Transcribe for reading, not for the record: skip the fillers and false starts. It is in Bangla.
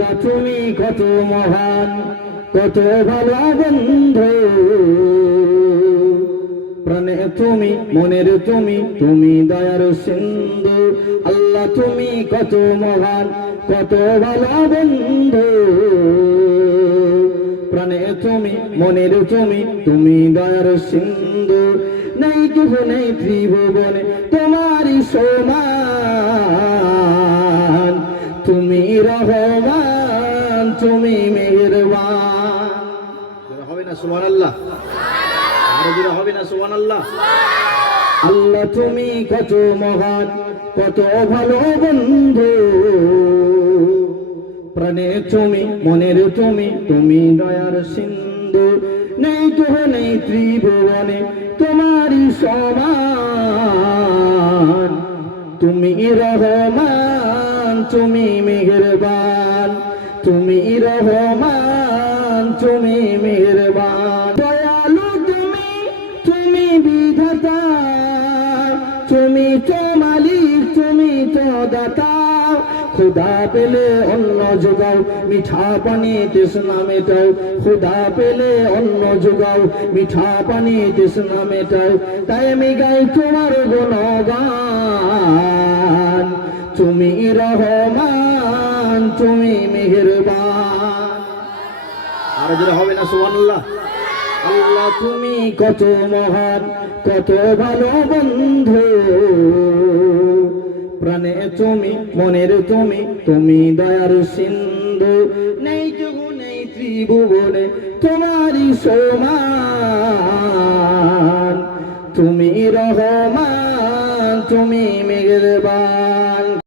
আল্লাহ তুমি কত মহান, কত ভালো বন্ধু, প্রাণে তুমি, মনের তুমি, তুমি দয়ার সিন্ধু। আল্লাহ তুমি কত মহান, কত ভালো বন্ধু, প্রাণে তুমি, মনের তুমি, তুমি দয়ার সিন্ধু। নেই কেহ নেই ত্রিভুবনে তোমারই সমান, তুমি রহমান, তুমি মেহেরবান। হবে না সুবহানাল্লাহ? আরো জোরে হবে না সুবহানাল্লাহ? আল্লাহ তুমি কত মহান, কত ভালো বন্ধু, প্রাণে তুমি, মনের তুমি, তুমি দয়ার সিন্ধু। নেই কেহ নেই ত্রিভুবনে তোমারই সমান, তুমি রহমান, তুমি মেহেরবান, তুমি রহমান, তুমি মেহেরবান। দয়ালু তুমি, তুমি বিধাতা, তুমি তো মালিক, তুমি তো দাতা। খুদা পেলে অন্ন যোগাও, মিঠা পানি তৃষ্ণা মেটাও। খুদা পেলে অন্ন যোগাও, মিঠা পানি তৃষ্ণা মেটাও। তাই আমি গাই তোমার গুণগান, তুমি রহমান, তুমি মেহেরবান। আর যেটা হবে না সুবহানাল্লাহ? আল্লাহ তুমি কত মহান, কত ভালো বন্ধু, প্রাণে তুমি, মনের তুমি, তুমি দয়ার সিন্ধু। নেই কেহ নেই ত্রিভুবনে তোমারই সমান, তুমি রহমান, তুমি মেহেরবান।